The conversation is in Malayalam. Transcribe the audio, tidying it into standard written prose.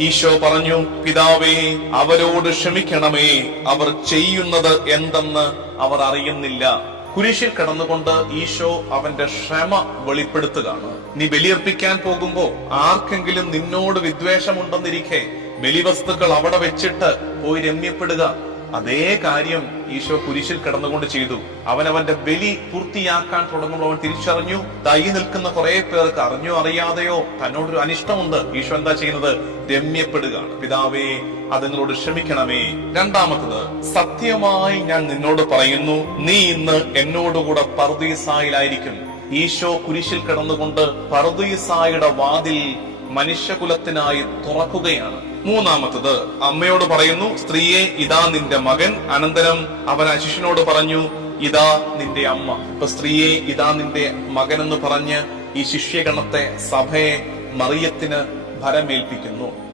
ഈശോ പറഞ്ഞു, പിതാവേ, അവരോട് ക്ഷമിക്കണമേ, അവർ ചെയ്യുന്നത് എന്തെന്ന് അവർ അറിയുന്നില്ല. കുരിശിൽ കിടന്നുകൊണ്ട് ഈശോ അവന്റെ ക്ഷമ വെളിപ്പെടുത്തുകയാണ്. നീ ബലിയർപ്പിക്കാൻ പോകുമ്പോ ആർക്കെങ്കിലും നിന്നോട് വിദ്വേഷമുണ്ടെന്നിരിക്കെ ബലിവസ്തുക്കൾ അവിടെ വെച്ചിട്ട് പോയി രമ്യപ്പെടുക. അതേ കാര്യം ഈശോ കുരിശിൽ കിടന്നുകൊണ്ട് ചെയ്തു. അവനവന്റെ ബലി പൂർത്തിയാക്കാൻ തുടങ്ങുമ്പോൾ അവൻ തിരിച്ചറിഞ്ഞു, തൈ നിൽക്കുന്ന കുറെ പേർക്ക് അറിഞ്ഞോ അറിയാതെയോ തന്നോടൊരു അനിഷ്ടമുണ്ട്. ഈശോ എന്താ ചെയ്യുന്നത്? രമ്യപ്പെടുകയാണ്. പിതാവേ, അത് നിങ്ങളോട് ക്ഷമിക്കണമേ. രണ്ടാമത്തത്, സത്യമായി ഞാൻ നിന്നോട് പറയുന്നു, നീ ഇന്ന് എന്നോടുകൂടെ പർദീസായിലായിരിക്കും. ഈശോ കുരിശിൽ കിടന്നുകൊണ്ട് പർദീസായുടെ വാതിൽ മനുഷ്യകുലത്തിനായി തുറക്കുകയാണ്. മൂന്നാമത്തത്, അമ്മയോട് പറയുന്നു, സ്ത്രീയെ, ഇതാ നിന്റെ മകൻ. അനന്തരം അവൻ ആ ശിഷ്യനോട് പറഞ്ഞു, ഇതാ നിന്റെ അമ്മ. ഇപ്പൊ സ്ത്രീയെ, ഇതാ നിന്റെ മകൻ എന്ന് പറഞ്ഞ് ഈ ശിഷ്യഗണത്തെ, സഭയെ മറിയത്തിന് ഭരമേൽപ്പിക്കുന്നു.